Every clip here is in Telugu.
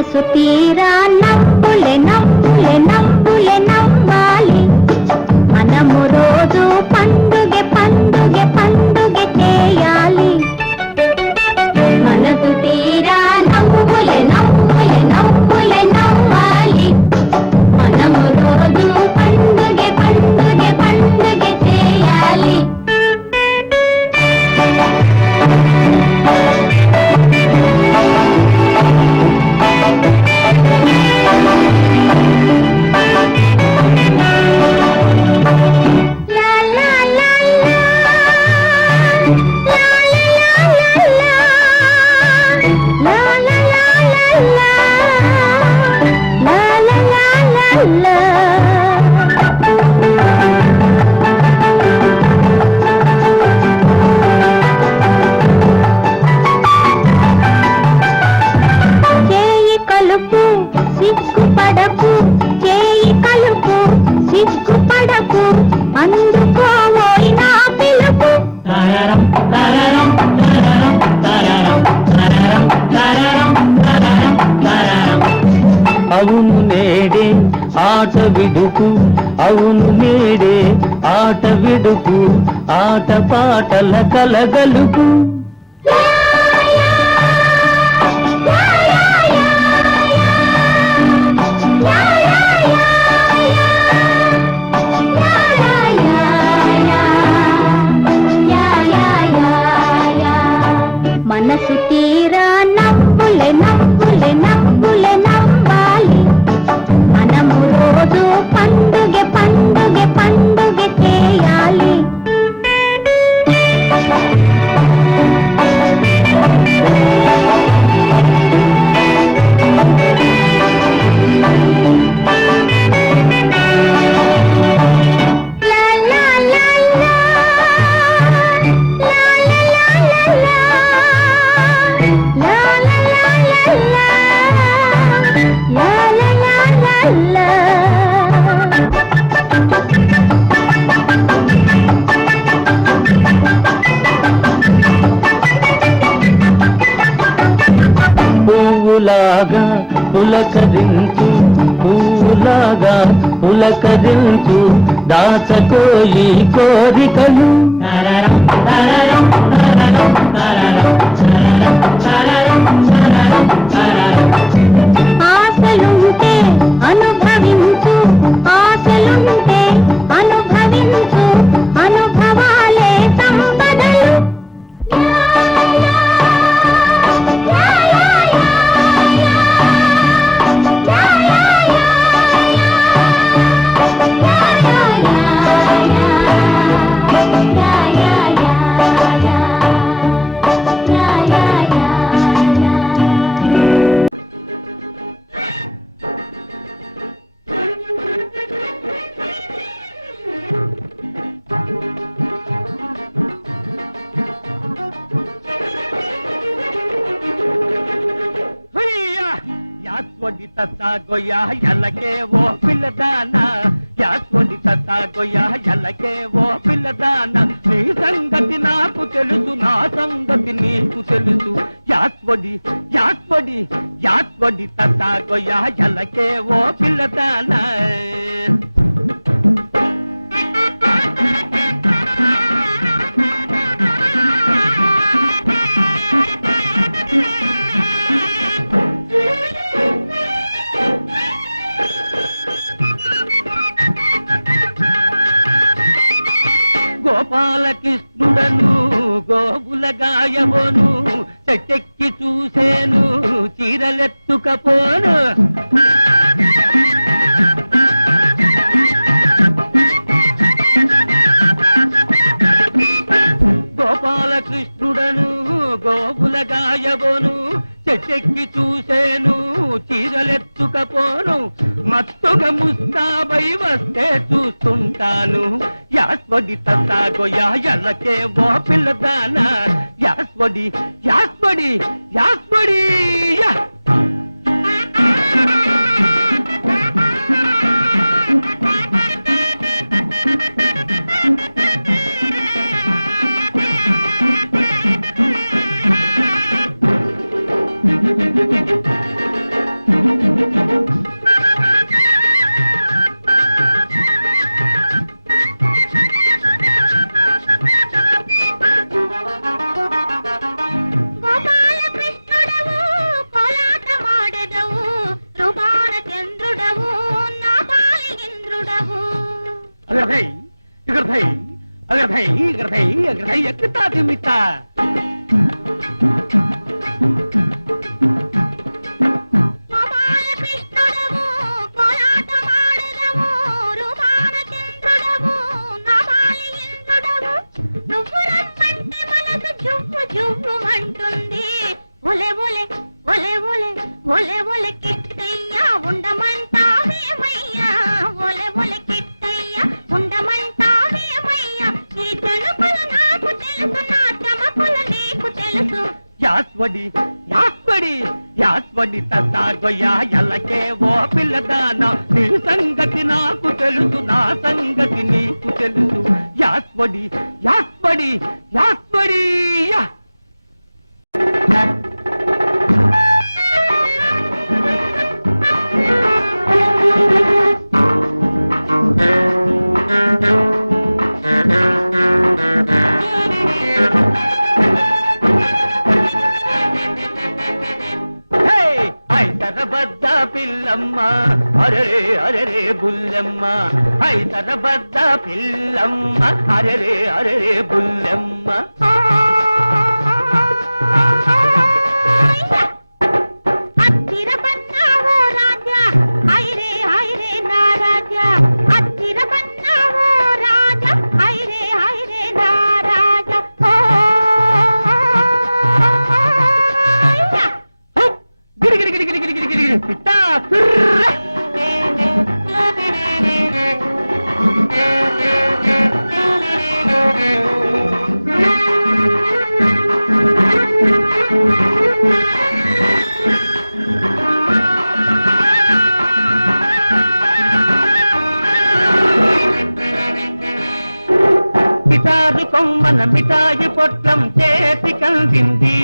మనసు తీరా నవ్వులే నవ్వులే నవ్వులే నవ్వాలి. మనము రోజు పండుగ పండుగ పండుగ చేయాలి. మనసు తీరా నవ్వులే నవ్వులే నవ్వులే నవ్వాలి. మనము రోజు పండుగ పండుగ పండుగ చేయాలి. చేయి కలుపు సిగ్గుపడకు, చేయి కలుపు సిగ్గుపడకు, అందుకోవోయి నా పిలుపు. అవును నేడే ఆట విడుపు, అవును నేడే ఆట విడుపు, ఆట పాటల కలగలుపు. మనసు తీరా నవ్వులే నవ్వులే నవ్వులే నవ్వాలి. మనము రోజు పండుగ పండుగ పండుగ చేయాలి. పువ్వులాగా పులకరించు, పువ్వులాగా పులకరించు, దాచకోయి కోరికలు. ఆశలుంటే అనుభవించు, ఆశలుంటే అనుభవించు, అనుభవాలే సంపదలు. యాస్వడి తసాగోయా ఎలకే ఓ పిల్లదానా, యాస్వడి తసాగోయా ఎలకే ఓ పిల్లదానా, నీ సంగతి నాకు తెలుసు, నా సంగతి నీకు తెలుసు. యాస్వడి యాస్వడి యాస్వడి తసాగోయా ఎలకే ఓ పిల్లదానా. గోపాలకృష్ణుడను గోబులగాయబోను, చెట్టెక్కి చూసేను చీరలెత్తుకపోను. గోపాలకృష్ణుడను గోబులగాయబోను, చెట్టెక్కి చూసేను చీరలెత్తుకపోను, మత్తుగా ముస్తాబై వస్తే చూస్తుంటాను. యాస్వడి తసాగోయా ఎలకే ఓ పిల్లదానా, యాస్వడి యాస్వడి యాస్వడి. अगर भाई अगर भाई अगर भाई अगर भाई अगर भाई ఎక్కుతా తిమ్మితా జువ్వుమంటుంది ఒలే ఒలే ఒలే ఒలే ఒలే ఒలే కిట్టయ్యా ఉండమంటావేమయ్యా ఒలే ఒలే కిట్టయ్యా ఉండమంటావేమయ్యా ఈ తలుపులు నాకు తెలుసు నా చమకులు నీకు తెలుసు యాస్వడి యాస్వడి యాస్వడి తసాగోయా ఎల్లకే ఓ పిల్లదానా నీ సంగతి నాకు తెలుసు నా సంగతి నీకు తెలుసు యాస్వడి యాస్వడి యాస్వడి యా ఐతరబద్ద పిల్లమ్మ అరరే అరరే బుల్లమ్మ ఐతరబద్ద పిల్లమ్మ అరరే అరరే బుల్లమ్మ అత్తిరబన్నావో రాజా హైరే హైరే నా రాజా అత్తిరబన్నావో రాజా హైరే హైరే నా రాజా గిరి గిరి గిరి గిరి గిరి గిరి గిరి పిట్టా గిటారు కొమ్మన మిఠాయి పొట్లం చేతి కందింది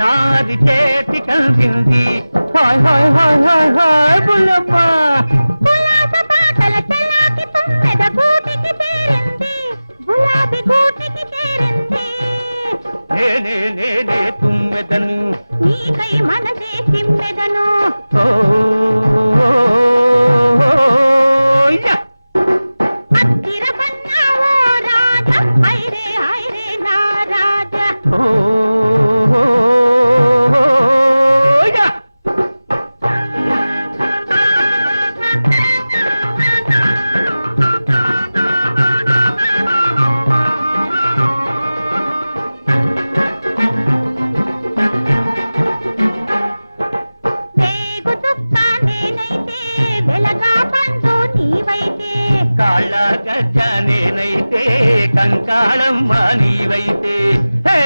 నాది చేతి కందింది హాయ్ హాయ్ హాయ్ హాయ్ హాయ్ బుల్లమ్మ గులాబీ పాటల చలాకి తుమ్మెద గూటికి చేరింది గులాబీ గూటికి చేరింది నేనే నేనే తుమ్మెదను నీకై మనసే చిమ్మెదను అత్తిరబన్నావో రాజా హైరే హైరే నా రాజా వేగు చుక్క నేనైతే వెలగా పండు నీవైతే కాళ్ళ గజ్జ నేనైతే కంకాళమ్మ నీవైతే హే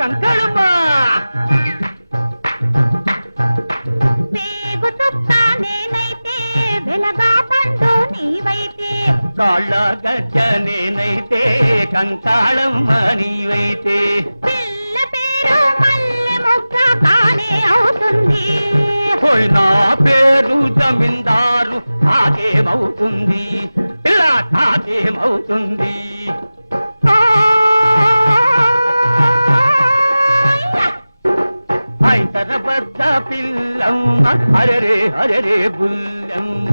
కంకాళమ్మ వేగు చుక్క నేనైతే వెలగా పండు నీవైతే కాళ్ళ గజ్జ నేనైతే కంకాళమ్మ నీవైతే పిల్ల పేరు మల్లె మొగ్గ కానే అవుతుంది పోయి నా పేరు జమీందారు తాకేమవుతుంది పిల్ల తాకేమవుతుంది ఐతరబద్ద పిల్లమ్మ అరరే అరరే బుల్లమ్మ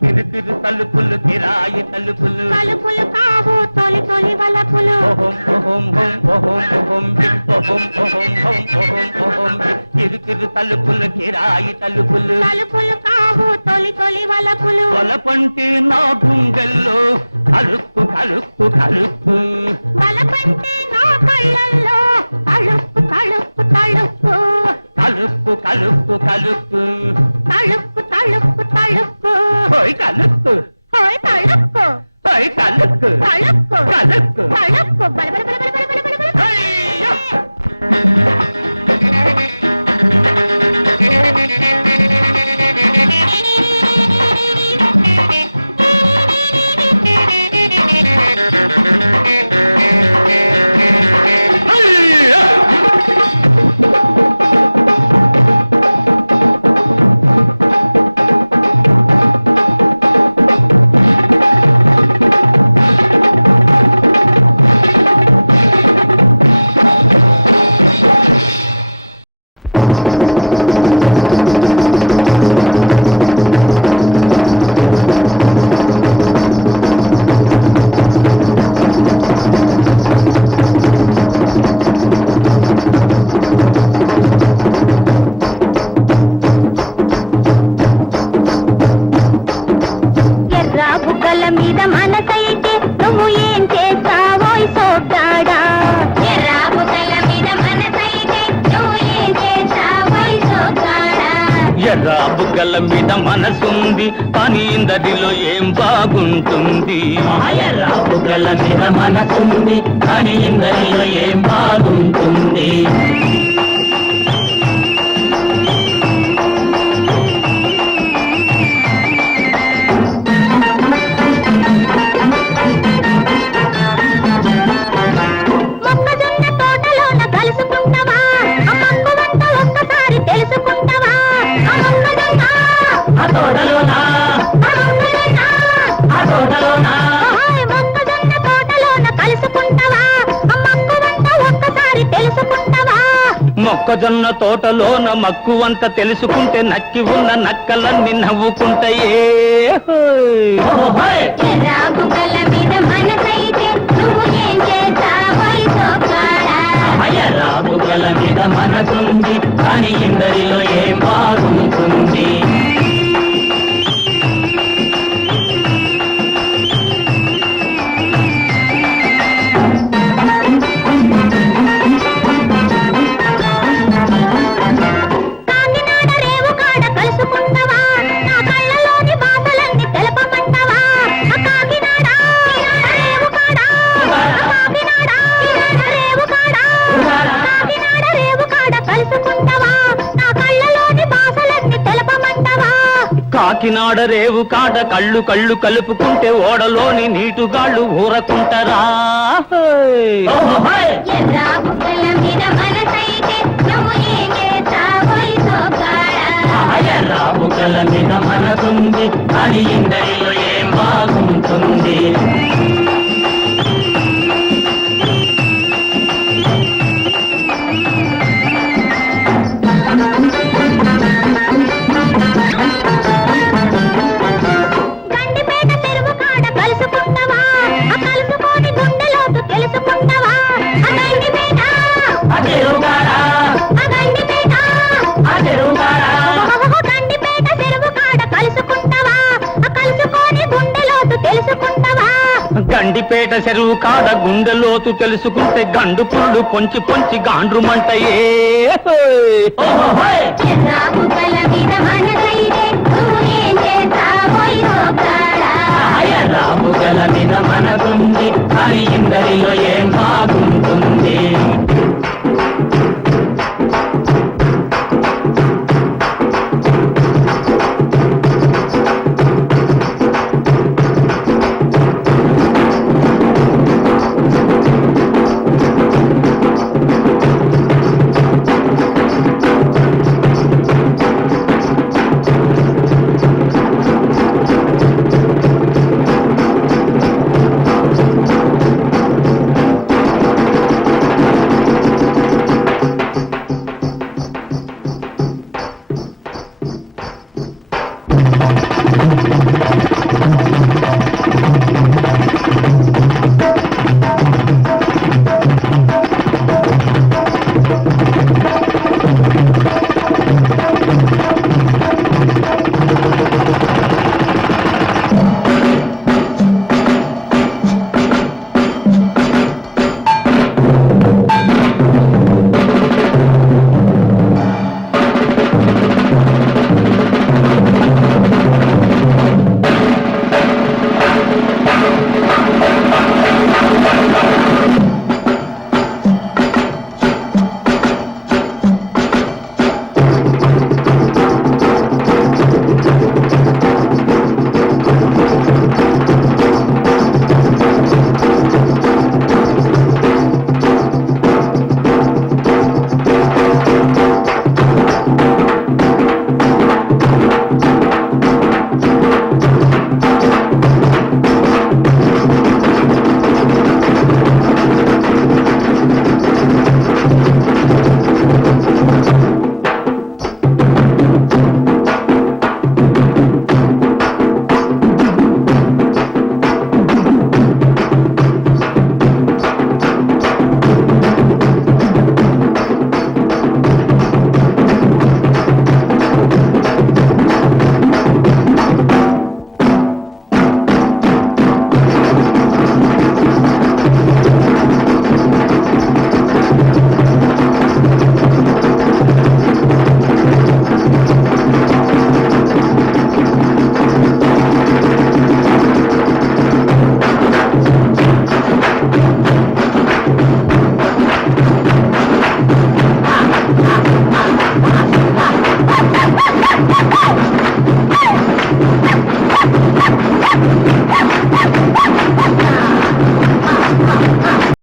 కిరికిరి తలుపులు కిరాయి తలుపులు తలుపులు కావు తొలి తొలి వలపులు ఓహం ఓహం ఓహం ఓహం ఓహం ఓహం ఓహం ఓహం కిరికిరి తలుపులు కిరాయి తలుపులు తలుపులు కావు తొలి తొలి వలపులు వలపంటి నా గుండెల్లో కలుక్కు కలుక్కు కలుక్కు వలపంటే నా కళ్ళల్లో తలుపు తలుపు తలుపు కలుక్కు కలుక్కు కలుక్కు తలుపు తలుపు తలుపు హోయ్ కలుక్కు హోయ్ తలుపు హోయ్ కలుక్కు తలుపు కలుక్కు తలుపు బల బల బల బల బల బల బల హయ్యా! మీద మనసైతే నువ్వు ఏం చేస్తావోయ్ సోగ్గాడా ఎర్రా బుగ్గల మీద మనసైతే నువ్వు ఏం చేస్తావోయ్ సోగ్గాడా ఎర్ర బుగ్గల మీద మనసుంది కానీ ఇందరిలో ఏం బాగుంటుంది ఎర్ర బుగ్గల మీద మనసుంది కానీ ఇందరిలో ఏం బాగుంటుంది మొక్కజొన్న తోటలోన కలుసుకుంటావా ఆ మక్కువంత ఒక్కసారి తెలుసుకుంటావా ఆ మొక్కజొన్న ఆ తోటలోనా ఆ మొక్కజొన్న ఆ తోటలోనా ఓయ్ మొక్కజొన్న తోటలోన కలుసుకుంటావా ఆ మక్కువంత ఒక్కసారి తెలుసుకుంటావా మొక్కజొన్న తోటలోన మక్కువంత తెలుసుకుంటే నక్కి ఉన్న నక్కలన్నీ నవ్వుకుంటాయే ఎర్రా బుగ్గల మీద మనసైతే నువ్వు ఏం చేస్తావోయ్ సోగ్గాడా ఎర్ర బుగ్గల మీద మనసుంది కానీ ఇందరిలో ఏం బాగుంటుంది కాకినాడ రేవు కాడ కలుసుకుంటావా నా కళ్ళలోని బాధలన్నీ తెలపమంటావా ఆ కాకినాడ రేవు కాడ కాకినాడ రేవు కాడ కాకినాడ రేవు కాడ కలుసుకుంటావా నా కళ్ళలోని బాధలన్నీ తెలపమంటావా కాకినాడ రేవు కాడ కళ్ళు కళ్ళు కలుపుకుంటే ఓడలోని నీటుగాళ్ళు ఊరకుంటారా ఎర్రా బుగ్గల మీద మనసైతే నువ్వు ఏం చేస్తావోయ్ సోగ్గాడా ఎర్ర బుగ్గల మీద మనసుంది కానీ ఇందరిలో ఏం బాగుంటుంది గండిపేట చెరువు కాడ కలుసుకుంటావా ఆ కలుసుకొని గుండెలోతు తెలుసుకుంటావా ఆ గండిపేట ఆ చెరువుగాడా, ఆ గండిపేట ఆ చెరువుగాడా. గండిపేట చెరువు కాడ కలుసుకుంటావా ఆ కలుసుకొని గుండెలోతు తెలుసుకుంటావా గండిపేట చెరువు కాడ గుండెలోతు తెలుసుకుంటే గండు పుళ్ళు పొంచి పొంచి గాండ్రుమంటయే ఎర్రా బుగ్గల మీద మనసైతే నువ్వు ఏం చేస్తావోయ్ సోగ్గాడా ఎర్ర బుగ్గల మీద మనసుంది కానీ ఇందరిలో ఏం బాగుంటుంది